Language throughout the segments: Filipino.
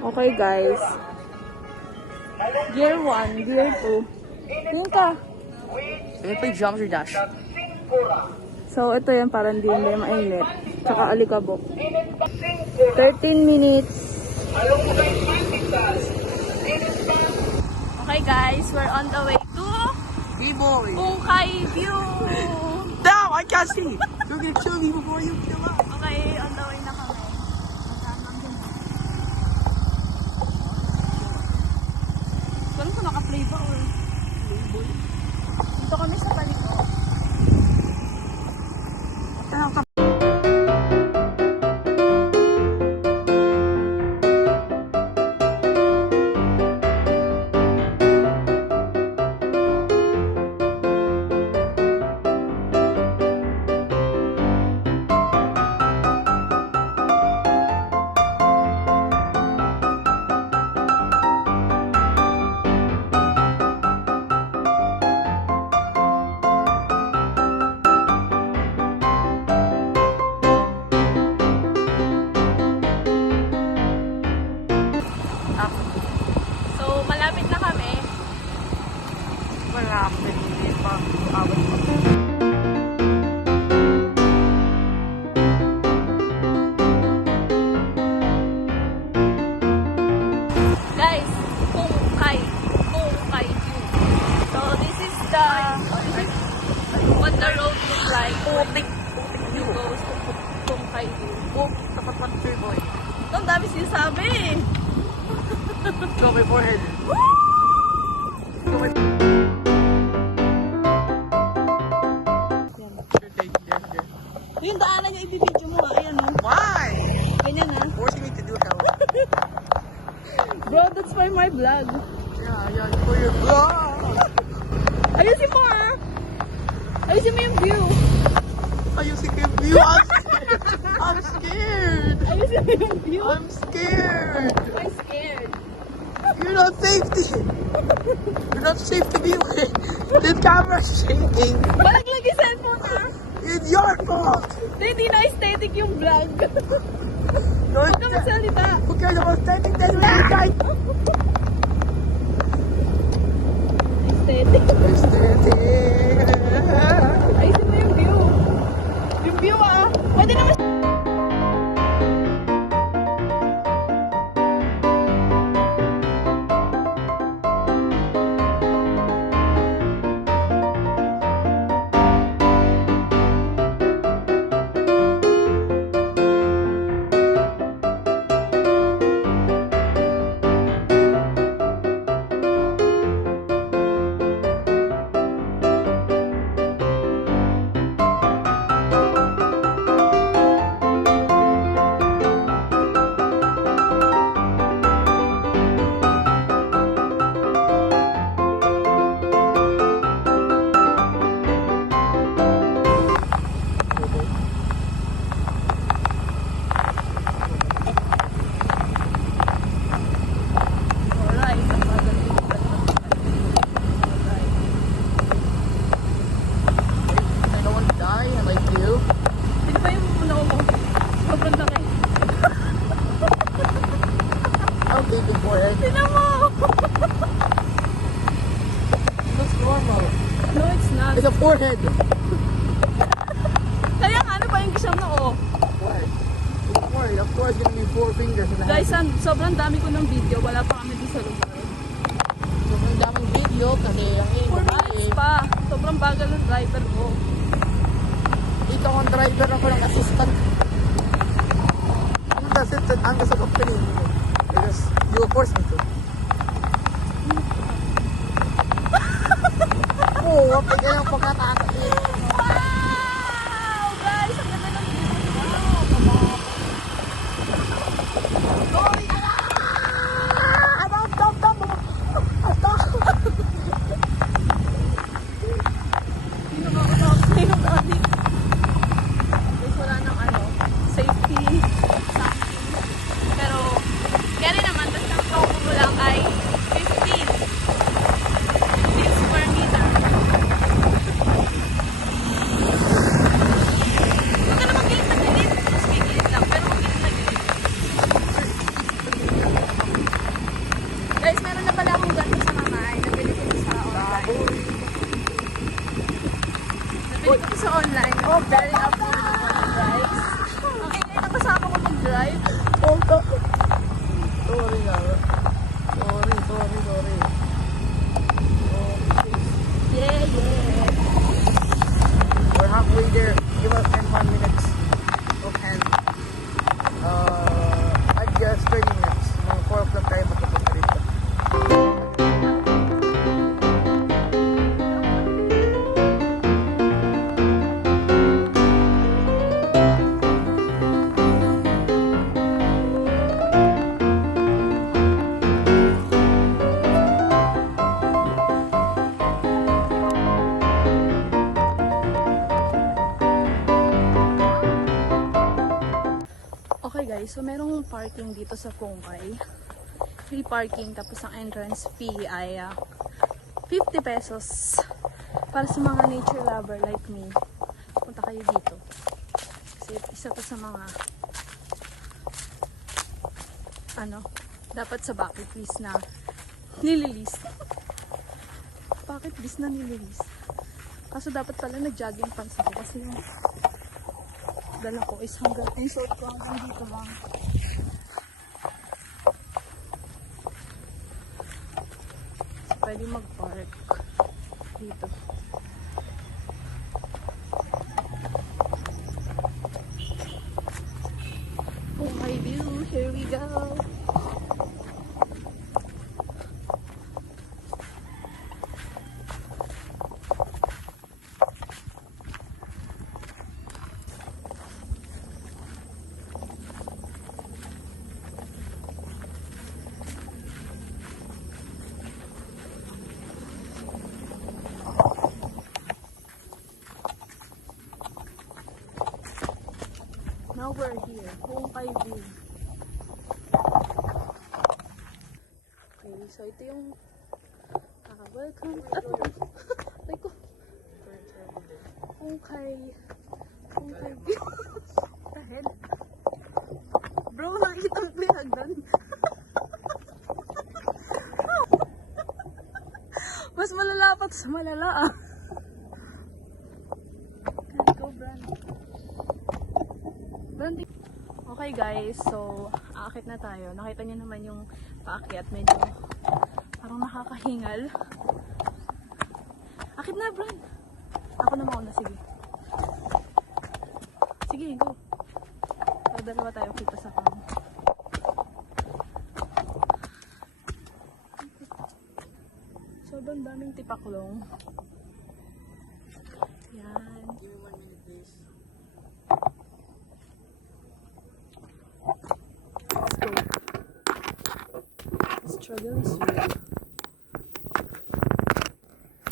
Okay guys. Gear 1, Gear 2. Yun ka. Let me play Geometry Dash. So, ito yan para hindi mainit. Tsaka alikabok. 13 minutes. Okay guys, we're on the way to B-boy! Bukay View. No! I can't see! You're gonna kill me before you kill us! Okay, on the way na kami. Kung ko naka-play ba or playboy? Dito kami sa palikod. So, malapit na kami. Malapit, hindi pa. Awat pa. Guys, Bukay View. So, this is what the road looks like. Putik! You go to Bukay View. Tapat pa ni boy. Ito, ang dami sinasabi. Go my forehead. Go my... Yung daanan yung ibibidyo mo. Ayan o. Why? Ganyan ha. Forcing me to do hell. Bro, that's for my vlog. Yeah, for your vlog! Ayusin mo ha. Ayusin mo yung view. Ayusin ko yung view. I'm scared! Ayusin mo yung view. I'm scared! I'm scared. You're not safety! You're not safe to be with! This camera's shaking! Malaglag yung cellphone ha. It's your fault! Hindi na aesthetic yung vlog. Don't Huwag ka magsalita. Who cares about standing there with you guys? Aesthetic. Aesthetic! Ayusin mo yung view. Yung view ah. Pwede naman. I don't want to die, I like you. Sino ba yung muna mo? Sobrang laki. I'll take it for it. Sino mo? That's normal. No, it's not. It's a forehead. Kaya nga, ano ba yung gisam na oh? Why? Don't worry, of course, gonna be 4 fingers in the Guys, hand. sobrang dami ko ng video. Wala pa kami din sa lugar. Sobrang daming video kasi ang 4 babae. minutes pa. Sobrang bagal ng driver ko. Dito akong driver ako ng assistant. I'm the assistant, I'm the company. Because you force me to. Oo, wapag kayo ang pagkataas eh. Wow! Guys, ang ganda ng view. Sorry! Hindi nakakatawa yung body. Guys, wala nang ano, safety. Pero, kaya rin naman, basta ang mo lang parking dito sa Pungkay. Free parking, tapos ang entrance fee ay 50 pesos. Para sa mga nature lover like me, punta kayo dito. Kasi isa to sa mga dapat sa bucket list na nililis. Bucket list na nililis. Kaso dapat pala nag-jogging pants ako kasi yung dala ko is hanggang insult ko hanggang dito lang. So, pwede mag-park dito. Oh my view, here we go. Now we're here, Pungkay View. Okay, so ito yung welcome. Ay ko. Pungkay View. Ahead. Bro, nakikita mo ba yung hagdan? Mas malala pa to sa malala ah. Go, Brand. Okay guys, so aakit na tayo. Nakita niyo naman yung paakyat, medyo parang nakakahingal. Akit na, Brand. Ako na mauna, sige. Sige, go. Para dalawa tayo kita sa kamo. Sobrang daming tipaklong. Yan. Give me 1 minute, please. Struggle is real.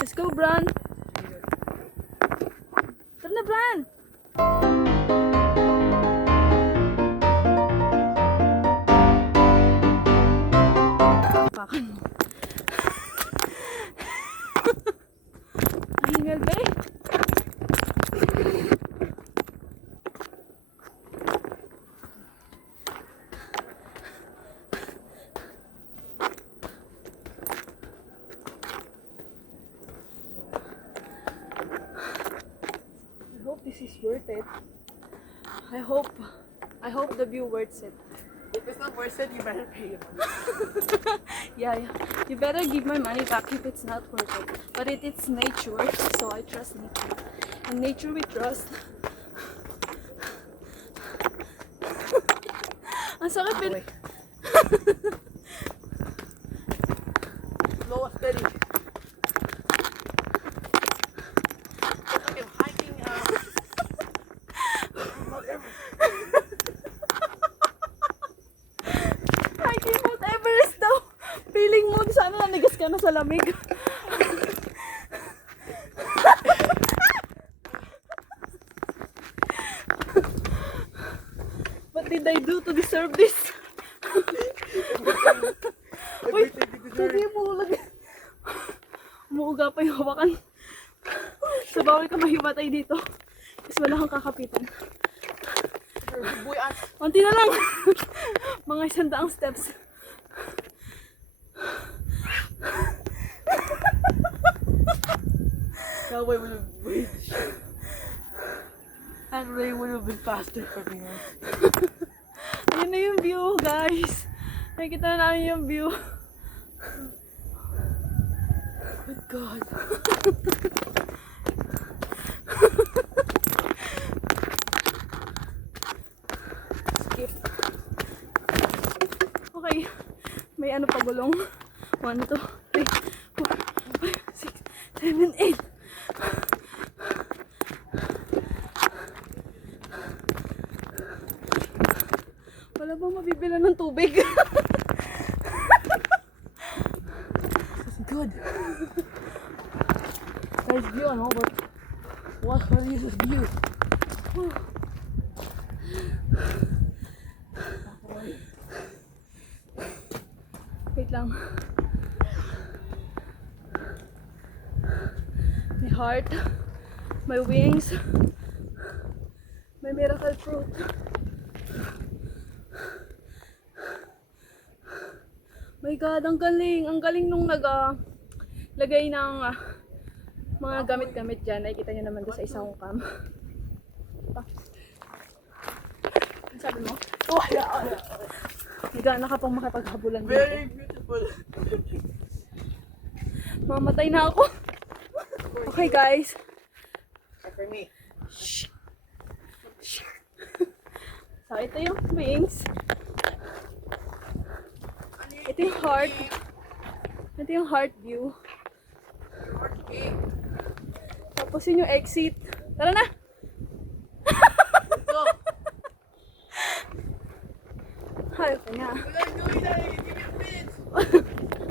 Let's go, Bran! Tara na, Bran! Pakan mo. Hingal ba eh? This is worth it. I hope the view worth it. If it's not worth it, you better pay it. Yeah. You better give my money back if it's not worth it. But it's nature, so I trust nature. And nature we trust. Ang sakit pin... Slow and steady. Hiking Mount Everest daw. Feeling mo, sana nanigas ka na sa lamig. What did I do to deserve this? Uy, sabi mo lagi. Umuuga pa yung hawakan. So bawal ka mahimatay dito. Kasi wala kang kakapitan. Unti na lang. Mga 100 steps. That way would have been that way would have been faster for me. Ayun na yung view, guys. Nakikita na namin yung view. Good God. Skip. Okay. May ano pa gulong. 1, 2, 3, 4, 5, 6, 7, 8. Wala bang mabibila ng tubig? It's good. Nice view and all, but what is this view? Wait lang. May heart. May wings. May miracle fruit. My God, ang galing. Ang galing nung lagay ng mga gamit-gamit dyan. Nakikita nyo naman doon sa isang cam. Ano sabi mo? Wala. Higana ka pang makipaghabulan dito. Very beautiful. Mamatay na ako. Okay guys. For me. So ito yung wings. Ito yung heart. Ito yung heart view. Tapos yun yung exit. Tara na! Go. Hayop ka niya. What are you doing there? Give me a pinch.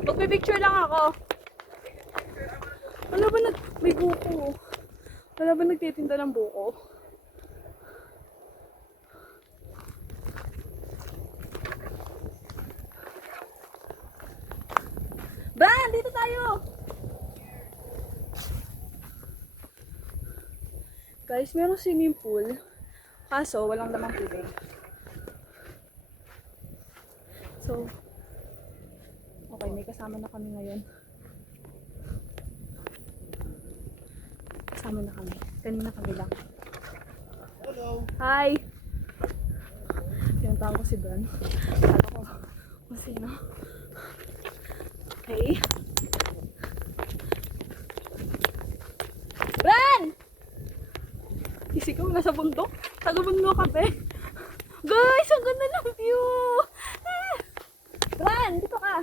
Magpipicture lang ako. Wala ba may buko? Wala ba nagtitinda ng buko? Bran! Dito tayo! Guys, merong swimming pool. Kaso, walang lamang tubig. So, okay, may kasama na kami ngayon. Kasama na kami. Kanina kami lang. Hello. Hi! Pinuntahan ko si Bran. Kala ko kung sino. Okay. Bran! Isikaw, nasa bundok. Taga bundok kami. Guys, ang ganda ng view! Ah! Bran, dito ka.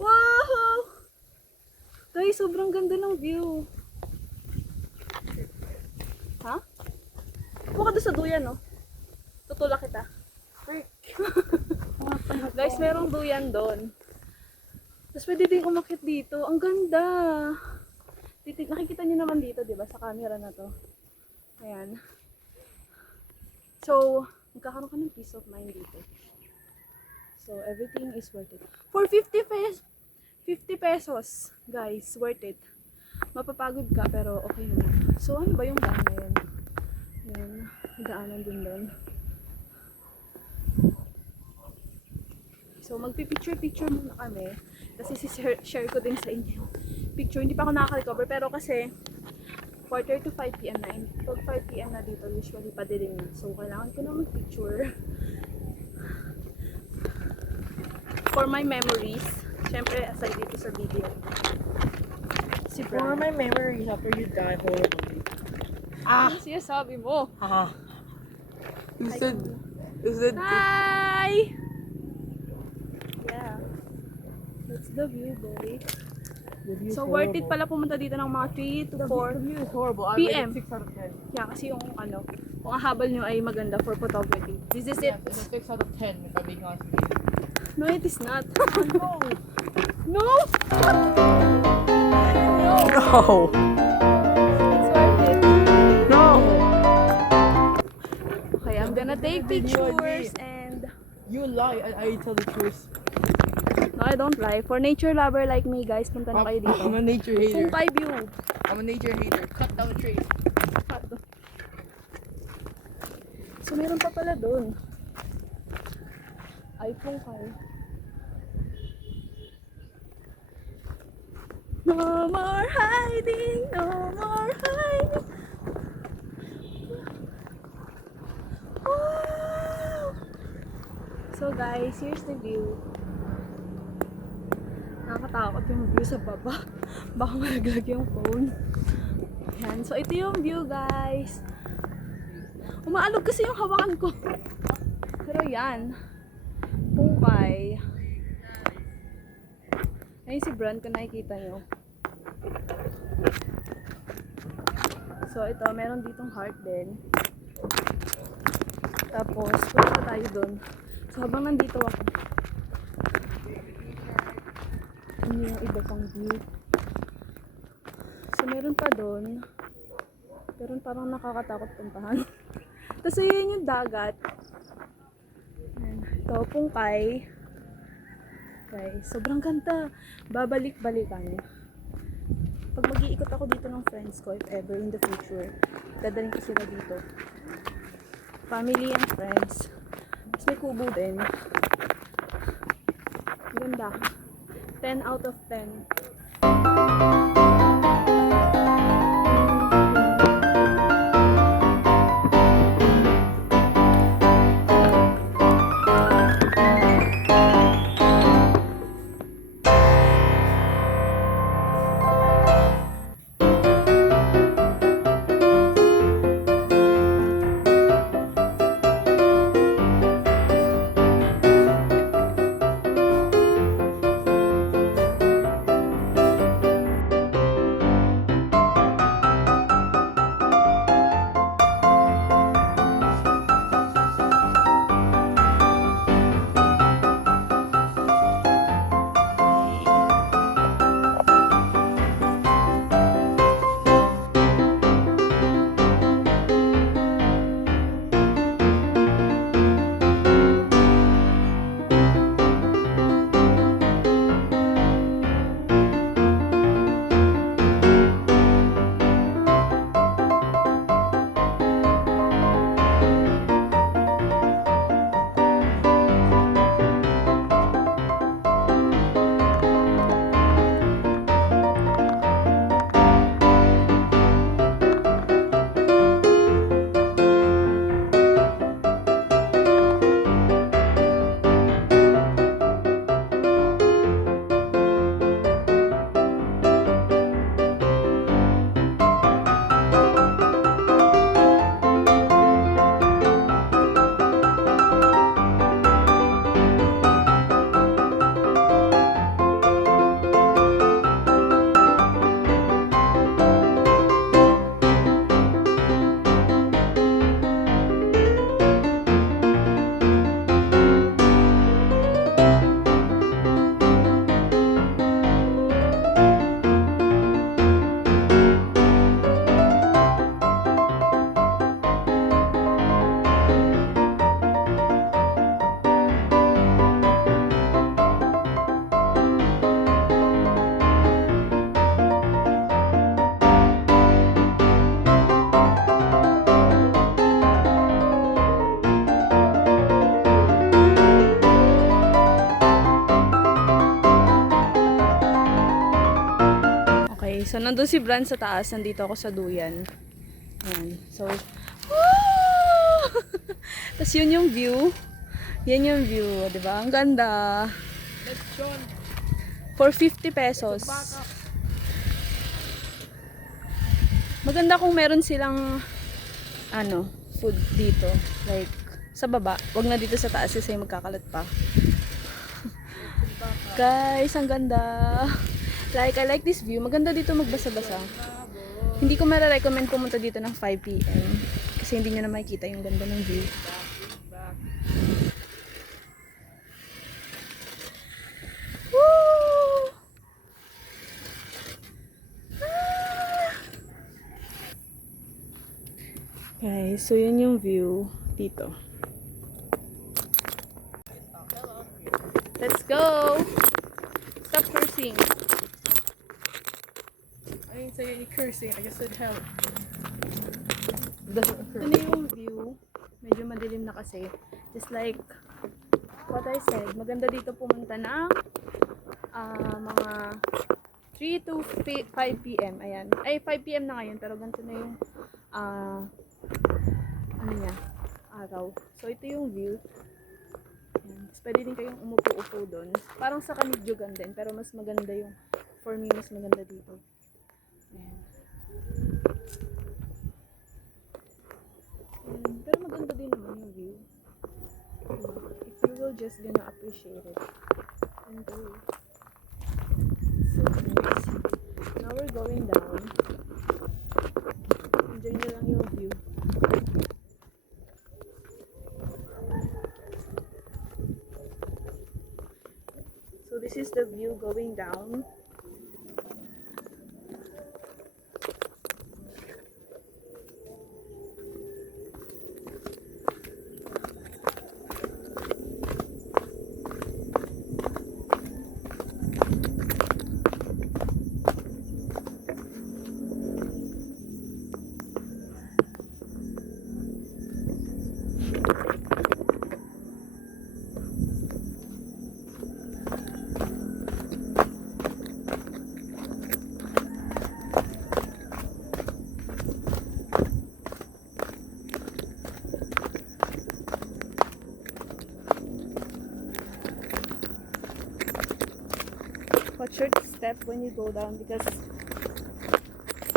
Wow! Guys, sobrang ganda ng view. Ha? Buka doon sa duyan, no? Tutulak kita. Guys, merong duyan doon. Tapos pwede din umakyat dito. Ang ganda. Nakikita niyo naman dito, di ba? Sa camera na to. Ayan. So, magkakaroon ka ng peace of mind dito. So, everything is worth it. For 50 pesos, guys, worth it. Mapapagod ka, pero okay naman. So, ano ba yung daan na yun? Ayan, may daanan din doon. So, magpipicture-picture muna kami. Kasi share ko din sa inyo. Picture, hindi pa ako nakaka-recover. Pero kasi, 4:30 to 5 p.m. na. And pag 5 p.m. na dito, usually padilim na. So, kailangan ko na mag-picture. For my memories. Siyempre, aside dito sa video. Si For Bran. my memories after you die horribly. Ano siya sabi mo? Haha. You said Hi! Yeah. That's the view, boy. the view is So, worth it horrible. pala pumunta dito ng mga 3 to The 4 view is horrible. I PM. rate it 6 out of 10. Yeah, kasi yung ano, kung ang habal nyo ay maganda for photography. This is it. Yes, it's a 6 out of 10 if I'm being honest with you. No, it is not. No! No! No! It's worth it. No! Okay, I'm gonna take pictures and... You lie and I tell the truth. No, I don't lie. For nature lover like me, guys, punta na kayo dito. I'm a nature hater. Pungkay view. I'm a nature hater. Cut down trees. So, meron pa pala dun. Ay, pungkay. No more hiding, no more hiding. Wow! So guys, here's the view. Nakakatakot yung view sa baba. Baka malaglag yung phone. Yan. So ito yung view, guys. Umaalog kasi yung hawakan ko. Pero yan. Pungkay. Ayun si Bran, kung nakikita nyo. So ito, meron ditong heart din. Tapos, punta tayo dun. So habang nandito ako, ano yung iba pang view. So meron pa dun. Pero parang nakakatakot puntahan. Tapos ayun yung dagat. Ayan. Ito, pungkay. Okay, sobrang ganda. Babalik-balikan. Pag mag-iikot ako dito ng friends ko, if ever in the future, dadalhin ko sila dito. Family and friends. Tapos may kubo din. Ganda. 10 out of 10. Okay, so nandun si Bran sa taas, nandito ako sa duyan. Ayan, so, woo! Tapos yun yung view. Yan yung view, di ba? Ang ganda. For 50 pesos. Maganda kung meron silang, ano, food dito. Like, sa baba. Wag na dito sa taas kasi magkakalat pa. Guys, ang ganda. Like, I like this view. Maganda dito magbasa-basa. Hindi ko mara-recommend pumunta dito ng 5 PM. Kasi hindi nyo na makikita yung ganda ng view. Woo! Ah! Okay, so yun yung view dito. Let's go! Stop cursing. I didn't say any cursing, I just said help. Doesn't occur. Ano yung view? Medyo madilim na kasi. Just like what I said, maganda dito pumunta ng mga 3 to 5 PM. Ayan. Ay, 5 PM na ngayon, pero ganito na yung ano niya, araw. So, ito yung view. Ayan. Tapos, pwede din kayong umupo-upo doon. Parang sa Kanidjugan din, pero mas maganda yung, for me, mas maganda dito. Ayan. Ayan. Pero maganda din naman yung view. If you will just gonna appreciate it. And go. So nice. Now we're going down. Enjoy nyo lang yung view. So this is the view going down. watch your step when you go down because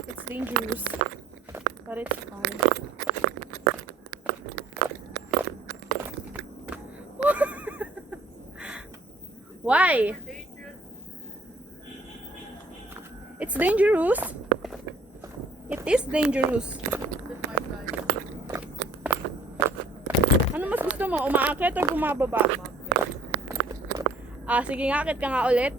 it's dangerous, but it's fun. Why? It's dangerous. It is dangerous. Ano mas gusto mo? Umaakit or bumababa? Ah, sige nga, akit ka nga ulit.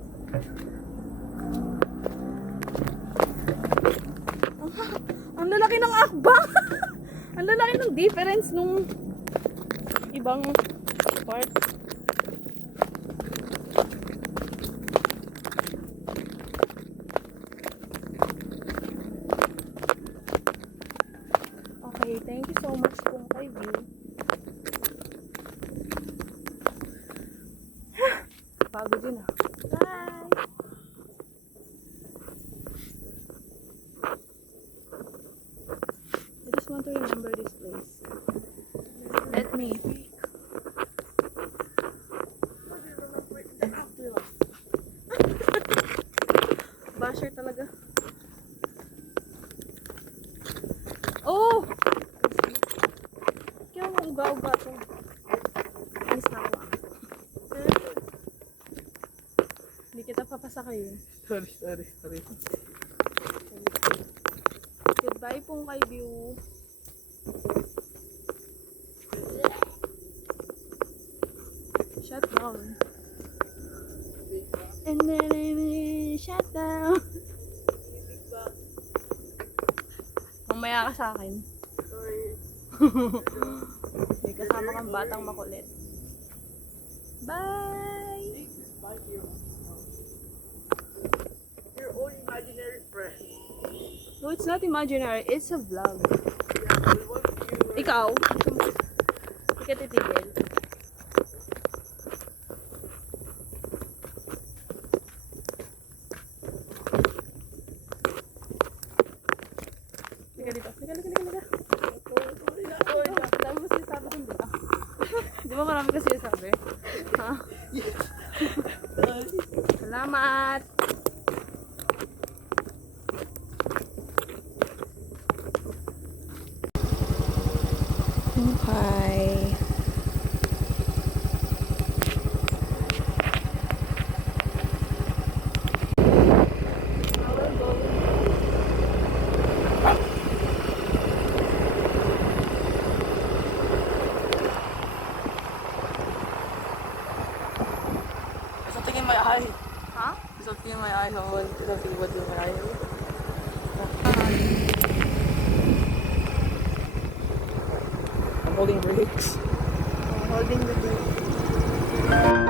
Ang lalaki ng akbang! Ang lalaki ng difference nung ibang part. Okay, thank you so much kung kay view. Pagod din ah. Bye! I just want to remember this place. Let me. Basher talaga. Oh! Kaya mo uga-uga to. Alis na ako. Hindi kita papasakayin. Sorry. Goodbye pong kay view. Shut down. And then I shut down. Mamaya ka sa akin. May kasama kang batang makulit. Bye! Your own imaginary friend. No, it's not imaginary. It's a vlog. Yeah, what you Ikaw? Hindi ka titigil. Liga dito. Liga. Dami mo sinasabi kong diba? Di ba marami kasi sinasabi? Ha? Salamat! Okay. Something in my eye. Huh? Something in my eye. Something was in my eye. I'm holding brakes. Holding the door.